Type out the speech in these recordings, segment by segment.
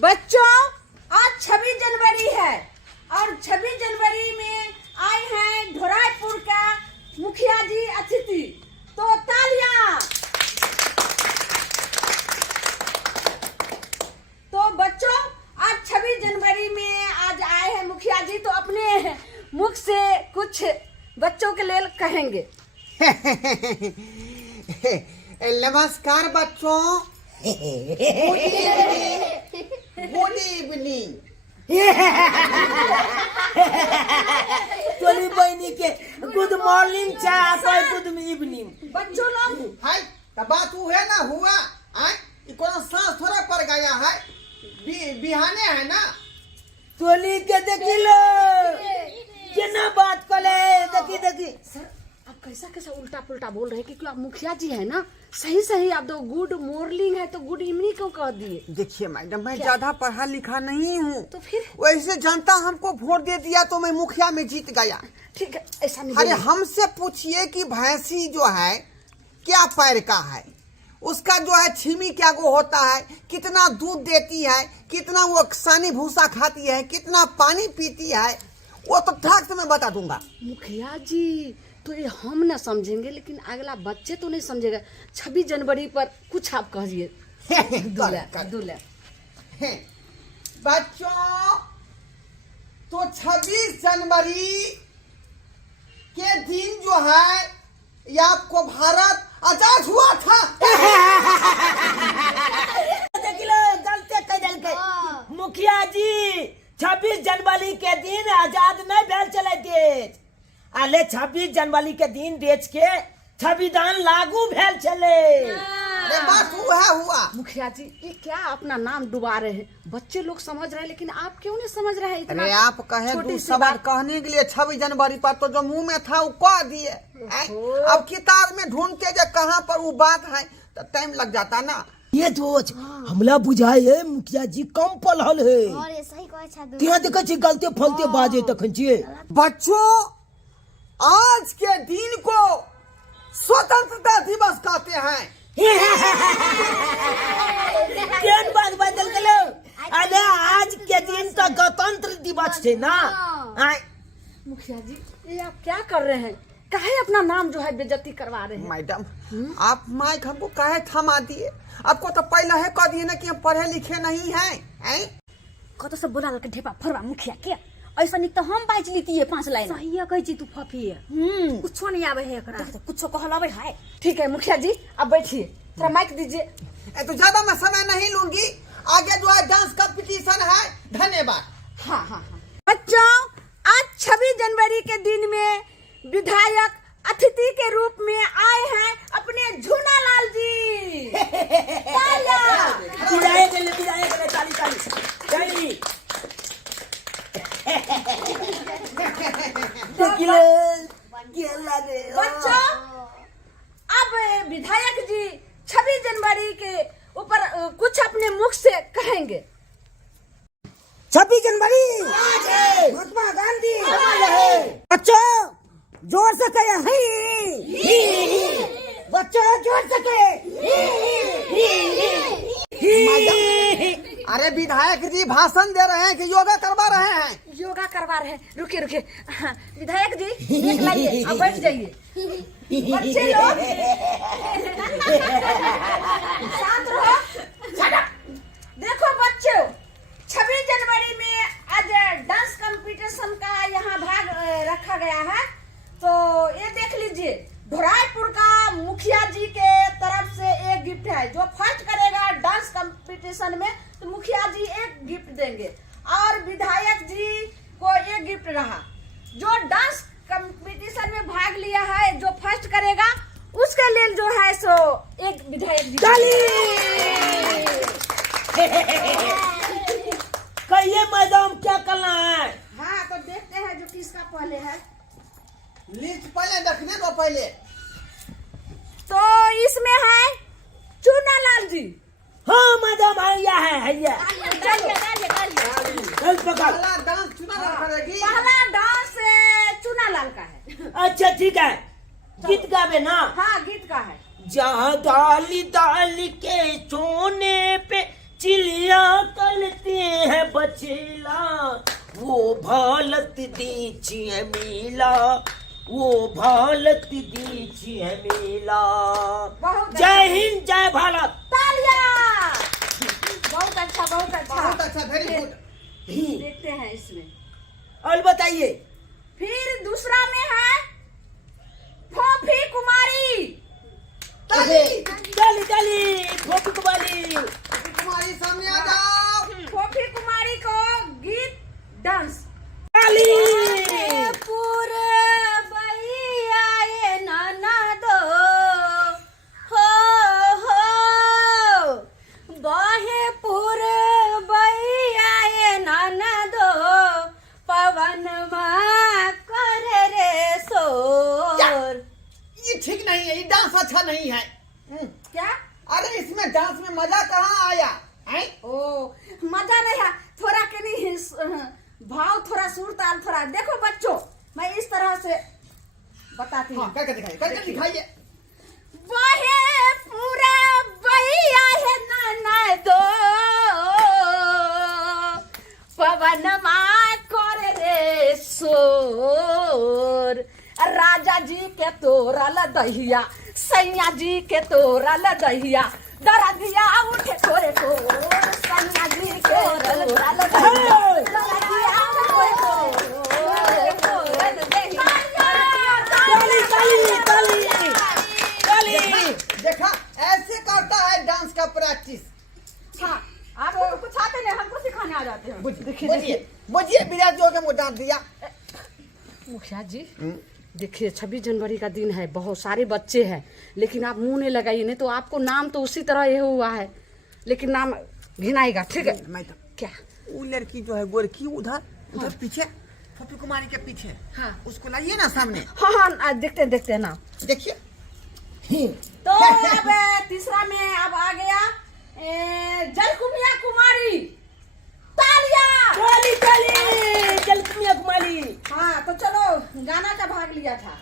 बच्चों, आज 26 जनवरी है और 26 जनवरी में आए हैं ढोराईपुर का मुखिया जी अतिथि, तो तालियां। तो बच्चों, आज 26 जनवरी में आज आए हैं मुखिया जी, तो अपने मुख से कुछ बच्चों के लिए कहेंगे। नमस्कार बच्चों। Good evening. तोरी बहनी के गुड मॉर्निंग चाहे गुड इवनिंग। बच्चों लोग हाय तब बात है ना हुआ आय कोनो सांस थोड़ा पड़ गया है, बिहाने है ना। तोली के देखी लो केना बात करे, देखी सर, आप कैसा उल्टा पुल्टा बोल रहे हैं, क्योंकि आप मुखिया जी है ना। सही आप तो गुड मॉर्निंग है तो गुड इवनिंग क्यों कह दिए? देखिए मैडम, मैं ज्यादा पढ़ा लिखा नहीं हूँ, तो फिर वैसे जनता हमको वोट दे दिया तो मैं मुखिया में जीत गया। ठीक है, ऐसा नहीं। अरे हमसे पूछिए कि भैंसी जो है क्या पैर का है, उसका जो है छीमी क्या वो होता है, कितना दूध देती है, कितना वो सानी भूसा खाती है, कितना पानी पीती है, वो तो ठाक से मैं बता दूंगा। मुखिया जी तो ये हम ना समझेंगे, लेकिन अगला बच्चे तो नहीं समझेगा। 26 जनवरी पर कुछ आप कहिए। दूल्हा बच्चों, तो 26 जनवरी के दिन जो है ये आपको भारत आजाद हुआ था। देखी लो गलते कह दिल के मुखिया जी 26 जनवरी के दिन आजाद नहीं भेल चले देश। आले 26 जनवरी के दिन देश के संविधान लागू भेल चले। बात हुआ। मुखिया जी ये क्या अपना नाम डुबा रहे हैं? बच्चे लोग समझ रहे हैं, लेकिन आप क्यों नहीं समझ रहे हैं? अरे आप कहे दो शब्द कहने के लिए 26 जनवरी पर तो जो मुंह में था वो कह दिए। अब किताब में ढूंढ के जो कहाँ पर वो बात है तो टाइम लग जाता ना। ये सोच हमला बुझाए है मुखिया जी कम पढ़ल है और ऐसा ही कोई अच्छा तिहा देखे छी गलते फलते बाजे तखन छिए। बच्चों, आज के दिन को स्वतंत्रता दिवस कहते हैं। केन बात बदल गलो। अरे आज के दिन तो गणतंत्र दिवस थे ना। मुखिया जी ये आप क्या कर रहे हैं? काहे अपना नाम जो है बेइज्जती करवा रहे हैं? मैडम, आप माइक हमको काहे थमा दिए? आपको तो पहले है कह दिए ना कि हम पढ़े लिखे नहीं हैं। कत से बोला के ढेपा फरवा मुखिया के ऐसा नहीं तो हम बाज लीती है 5 लाइन। सही है, कही तू फफी है। कुछो नहीं आवे है एकरा, कुछो कहल आवे है। ठीक है मुखिया जी, अब बैठिए, थोड़ा माइक दीजिए। तो ज्यादा मैं समय नहीं लूंगी, आगे जो है डांस कंपटीशन है। धन्यवाद। हाँ। बच्चों, आज 26 जनवरी के दिन में विधायक अतिथि के रूप में आए हैं अपने झूनालाल जी। बिदाई के ताली। बच्चों, अब विधायक जी 26 जनवरी के ऊपर कुछ अपने मुख से कहेंगे। 26 जनवरी महात्मा गांधी। बच्चों जोर से कहे बच्चों जोर से कहे। अरे विधायक जी भाषण दे रहे हैं कि योगा करवा रहे हैं? योगा करवा रहे हैं। रुकिए। हाँ, विधायक जी देख लाइए, अब बैठ जाइए। बच्चे लोग शांत रहो। देखो बच्चों, 26 जनवरी में आज डांस कंपटीशन का यहाँ भाग रखा गया है, तो ये देख लीजिए, ढोराईपुर का मुखिया जी के तरफ से एक गिफ्ट है। जो फर्स्ट करेगा डांस कंपटीशन में तो मुखिया जी एक गिफ्ट देंगे, और विधायक जी को एक गिफ्ट रहा। जो डांस कंपटीशन में भाग लिया है, जो फर्स्ट करेगा उसके लिए जो है सो एक विधायक जी। कहिए मैडम क्या करना है? हाँ, तो देखते हैं जो किसका पहले है। लिस्ट पहले देखने दो पहले। तो इसमें है चूनालाल जी। हाँ मैडम है। चल पकड़। पहला डांस चुनाव करेगी। पहला डांस चूनालाल का है। अच्छा ठीक है, गीत गावे ना। हाँ, गीत का है। जहाँ डाली के सोने पे चिड़िया कलती चेला वो भारत दीजिए मेला वो भारत दीजिए मेला बहुत जय हिंद जय भारत तालियां। बहुत अच्छा बहुत अच्छा। बहुत अच्छा, वेरी गुड। देखते हैं इसमें। और बताइए फिर दूसरा में है फोफी कुमारी। डाली डाली फोफी कुमारी तुम्हारी सामने आ जाओ। फोफी कुमारी को गीत डांस। डाली ये ठीक नहीं है, ये डांस अच्छा नहीं है। क्या? अरे इसमें डांस में मजा कहाँ आया है? ओ मजा नहीं है, थोड़ा के नहीं भाव, थोड़ा सुर ताल, थोड़ा देखो बच्चों, मैं इस तरह से बताती हूँ। हाँ, करके दिखाइए, करके दिखाइए। बहे पूरा बहिया है नाना दो पवन कर रे सोर, राजा जी के तोरल दहिया, सैया जी के तोरल दहिया, दरदिया उठे थोड़े को, सैया जी के तोरल दहिया, दरदिया उठे देखा, ऐसे करता है डांस का प्रैक्टिस। हाँ, आपको कुछ आते नहीं, हमको सिखाने आ जाते हैं। बुझिए विराट जो के मुझे डांट दिया। मुखिया जी देखिए 26 जनवरी का दिन है, बहुत सारे बच्चे हैं, लेकिन आप मुंह नहीं लगाइए, नहीं तो आपको नाम तो उसी तरह ये हुआ है, लेकिन नाम घिनाएगा। ठीक है? मैं तो क्या? वो लड़की जो है गोरखी उधर उधर पीछे, फोफी कुमारी के पीछे, हाँ। उसको लाइए ना सामने, हाँ हाँ देखते हैं ना। देखिए। तो अब तीसरा में अब आ गया जलकुमिया कुमारी। तालियां। डाली डाली जलकुमिया कुमारी। हाँ तो चलो, गाना का भाग लिया था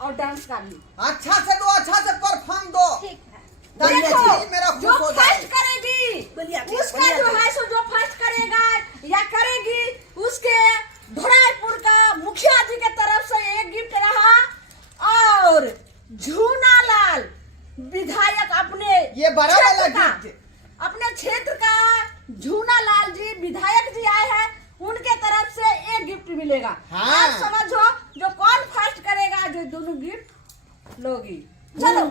और डांस का भी। अच्छा से दो, अच्छा से परफॉर्म दो। ताकि देखो, ये मेरा जो खुश हो जाए। फर्स्ट करेगी बलिया की, उसका बलिया जो की। है सो जो फर्स्ट करेगा या करेगी उसके धोराईपुर का मुखिया जी के तरफ से एक गिफ्ट रहा, और झूना लाल विधायक अपने ये बड़ा वाला क्षेत्र का, गिफ्ट। अपने क्षेत्र का झूना लाल जी विधायक जी आए हैं, उनके तरफ से एक गिफ्ट मिलेगा। हाँ। आप समझो जो कौन फर्स्ट करेगा, जो दोनों गिफ्ट लोगी। चलो।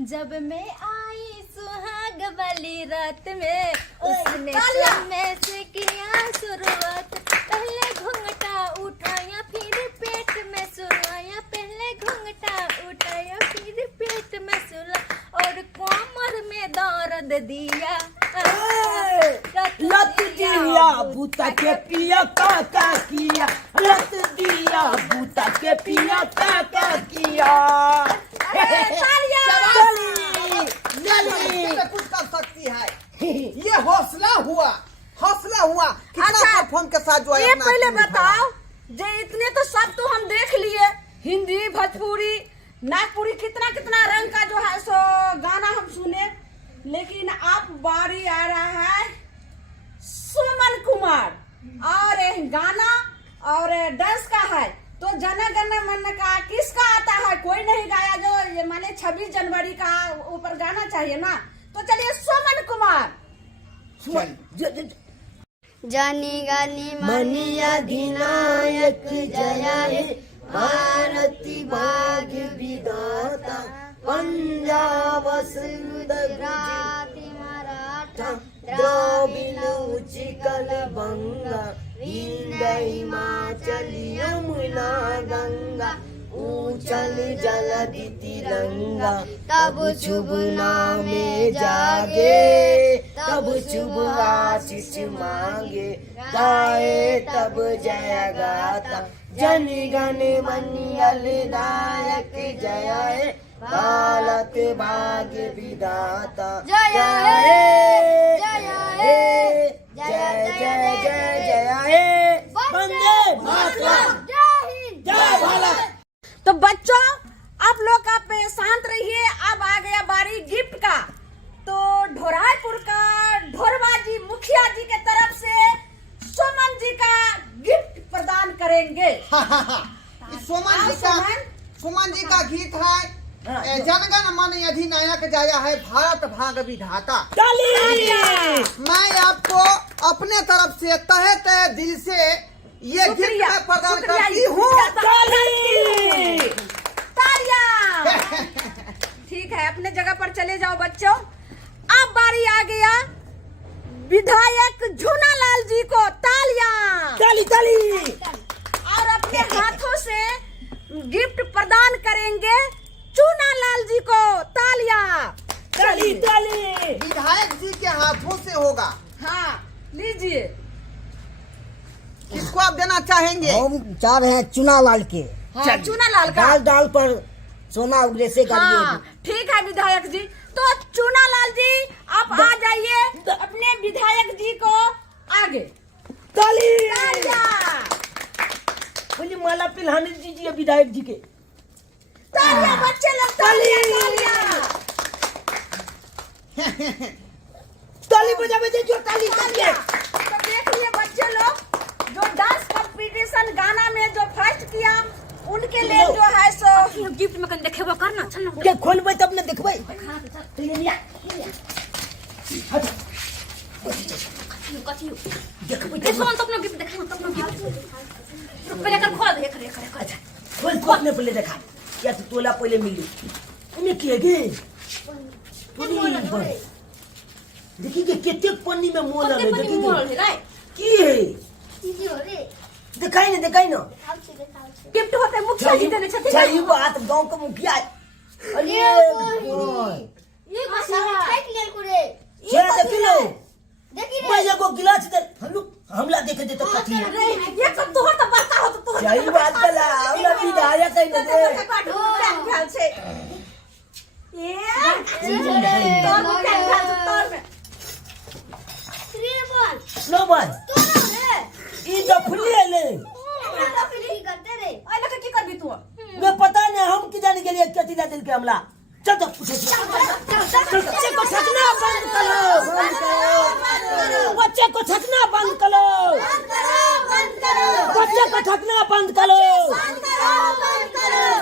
जब मैं आई सुहाग वाली रात में, उसने तालियां। समय से किया शुरुआत, पहले घूंघटा उठाया फिर पेट में सुलाया, पहले घूंघटा उठाया फिर पेट में सुला, और कमर में दर्द दिया, लत दिया बूता के पिया काका किया, लत दिया बूता के पिया काका किया। ये कुछ कर सकती है, ये हौसला हुआ, हौसला हुआ। कितना अच्छा, परफॉर्म के साथ जो है ये अपना पहले एक्टिंग बताओ, जे इतने तो सब तो हम देख लिए, हिंदी, भोजपुरी, नागपुरी, कितना कितना रंग का जो है सो गाना हम सुने, लेकिन अब बारी आ रहा है सुमन कुमार, और गाना और डांस का है। तो जन गण मन का किसका आता है? कोई नहीं गाया, जो ये माने 26 जनवरी का ऊपर गाना चाहिए ना। तो चलिए सुमन कुमार। जानी गानी मनिया अधिनायक जया हे भारती भाग्य विधाता, पंजाब सिंध गुजराती मराठा द्रविड़ उच्चकल बंगा, विंध्य हिमाचल यमुना गंगा, ऊंचल जलधि तिरंगा, तब शुभ नामे जागे, तब शुभ आशीष मांगे, गाए तब जय गाता, जन गण मंगल दायक जय हे भारत भाग्य विधाता। जय हे जय हे जय जय जय जय हे वंदे मातरम। जय भारत। तो बच्चों, आप लोग आप शांत रहिए, अब आ गया बारी गिफ्ट का। तो ढोराईपुर का ढोरवा जी मुखिया जी के तरफ से करेंगे। सुमन जी का सुमन? सुमन जी का गीत है जनगण मन अधिनायक जाया है भारत भाग विधाता। ताली। मैं आपको अपने तरफ से तहे तहे दिल से ये गिफ्ट शुक्रिया, मैं प्रदान शुक्रिया, करती हूँ। ताली। तालियां। ठीक है, अपने जगह पर चले जाओ बच्चों। अब बारी आ गया विधायक झूनालाल जी को। तालियां। ताली ताली। और अपने हाथों से गिफ्ट प्रदान करेंगे चूनालाल जी को। तालियां। ताली ताली। विधायक जी के हाथों से होगा। हाँ, लीजिए। किसको आप देना चाहेंगे? हम चाह रहे हैं चुनालाल के। हाँ, चूनालाल का। डाल डाल पर सोना उगले से हाँ, ठीक है विधायक जी। तो चूनालाल जी आप आ जाइए अपने विधायक जी को आगे। ताली। तालियां। बोली माला पिलहानी दीजिए विधायक जी के। तालियां बच्चे लोग, तालियां तालियां। ताली बजा बजे जो ताली तालियां। तो देखिए बच्चे लोग, जो डांस कंपटीशन गाना में जो फर्स्ट किया उनके लिए जो है सो गिफ्ट में कहीं देखेबो करना चल ना। के खोलबे तब न देखबै। कथियो देखो हम तो अपना गिफ्ट देखाओ तो अपना गिफ्ट पहले कर खोल दे कर खोल को अपने पहले देखा या तो तोला पहले मिली इमे की है गे पन्नी देखी के केते पन्नी में मोल है देखी के की है दिखाई ना गिफ्ट होते मुखिया जी देने छथिन। सही बात गांव का मुखिया अरे ये क्या देख लो मैं एगो गिलास दे हम लोग हमला देखे दे तो कथी है ये सब तोहर तो बड़का हो तो तोहर सही बात कला हमरा विधायक है ना दे भेल छै। ये तोर में भेल छै तोर में। नो बन ई डफली है ले ओए लके की करबी तू? मैं पता नहीं हम की जाने के लिए कथी ला दिल के हमला चल तो पूछे बच्चे को छकना बंद करो बच्चे को छकना बंद करो बच्चे को छकना बंद करो।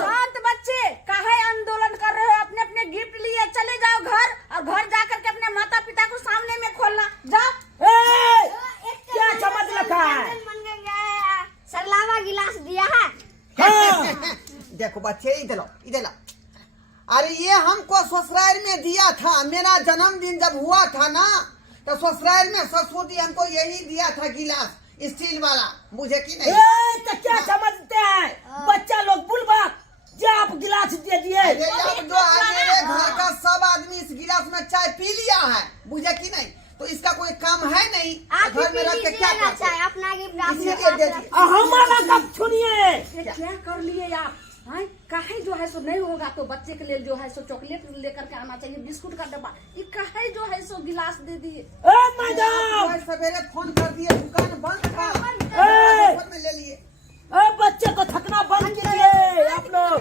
शांत बच्चे, काहे आंदोलन कर रहे हो? अपने अपने गिफ्ट लिए चले जाओ घर, और घर जाकर के अपने माता पिता को सामने में खोलना। जाओ। क्या समझ रखा है? सरलावा गिलास दिया है। हाँ। देखो बच्चे इधर लो। अरे ये हमको ससुराल में दिया था, मेरा जन्मदिन जब हुआ था ना तो ससुराल में ससुर जी हमको यही दिया था गिलास स्टील वाला, मुझे की नहीं। तो क्या समझते हैं बच्चा लोग बुलबा जो आप गिलास दे दिए। अरे अब जो है मेरे घर का सब आदमी इस गिलास में चाय पी लिया है, मुझे की नहीं, तो इसका कोई काम है नहीं, घर में रख के क्या करते हैं? अपना गिफ्ट इसीलिए दे दिए। हमारा कब सुनिए ये क्या कर लिए आप? हैं? काहे जो है सो नहीं होगा तो बच्चे के लिए जो है सो चॉकलेट लेकर के आना चाहिए, बिस्कुट का डब्बा। ये काहे जो है सो गिलास दे दिए? मैडम आज सवेरे फोन कर दिए, दुकान बंद था, ए! फोन में ले लिए। बच्चे को थकना बंद कीजिए आप लोग।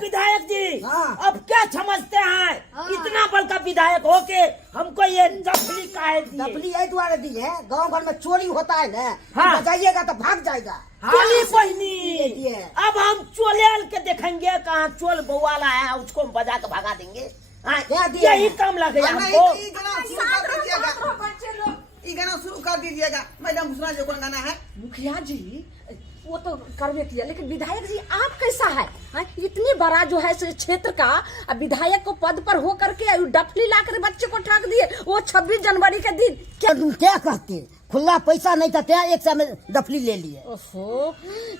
विधायक जी अब क्या समझते हैं इतना बड़का विधायक हो के हमको ये डफली काहे दिए? डफली यही द्वारा दी है, गांव घर में चोरी होता है ना, हाँ। बजाइएगा तो भाग जाएगा। चोली ये बहनी दिए। अब हम चोलेल के देखेंगे कहाँ चोल बउवाला है उसको हम बजा के भगा देंगे। हाँ, क्या दिया यही है? काम लगे नहीं, हमको। तो ये गाना शुरू कर दीजिएगा, बच्चे लोग। ये गाना शुरू कर दीजिएगा। मैडम दूसरा जो कौन गाना है? मुखिया जी वो तो करवे किया, लेकिन विधायक जी आप कैसा है? हाँ? इतनी बड़ा जो है सो क्षेत्र का अब विधायक को पद पर हो करके डफली ला कर बच्चे को ठग दिए, वो 26 जनवरी के दिन। क्या तुम क्या कहते? खुला पैसा नहीं था क्या, एक समय में ले लिए। ओहो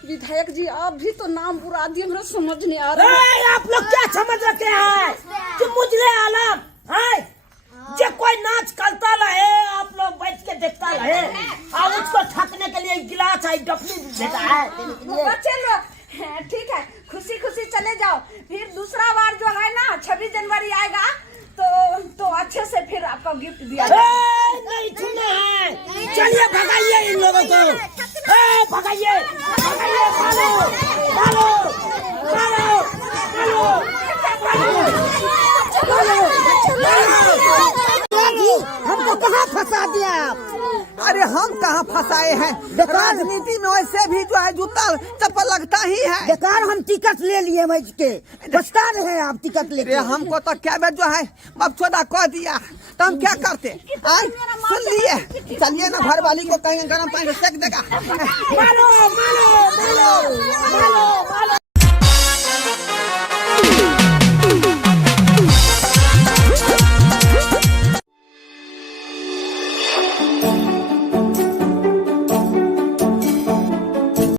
विधायक जी आप भी तो नाम बुरा दिए, मेरा समझ नहीं आ रहा। आप लोग क्या समझ रखे हैं कि मुझे अलग है जो कोई नाच करता रहे आप लोग बैठ के देखता रहे और उसको थकने के लिए गिलास है डफली देता है। बच्चे लोग ठीक है, खुशी खुशी चले जाओ। फिर दूसरा बार जो है ना 26 जनवरी आएगा तो अच्छे से फिर आपको गिफ्ट दिया जाएगा। नहीं छूना है, चलिए भगाइए इन लोगों को, भगाइए भगाइए, मारो मारो मारो मारो मारो। हमको कहाँ फंसा दिया आप? अरे हम कहाँ फंसाए हैं? राजनीति में वैसे भी जो है जूता चप्पल लगता ही है। बेकार हम टिकट ले लिए मैच के, पछता रहे हैं आप टिकट लेके। अरे हमको तो क्या बे जो है बकचोदा कह दिया, तो हम क्या करते? सुन लिए, चलिए ना घर वाली को कहेंगे गर्म पानी से सेक देगा। मारो मारो मारो मारो मारो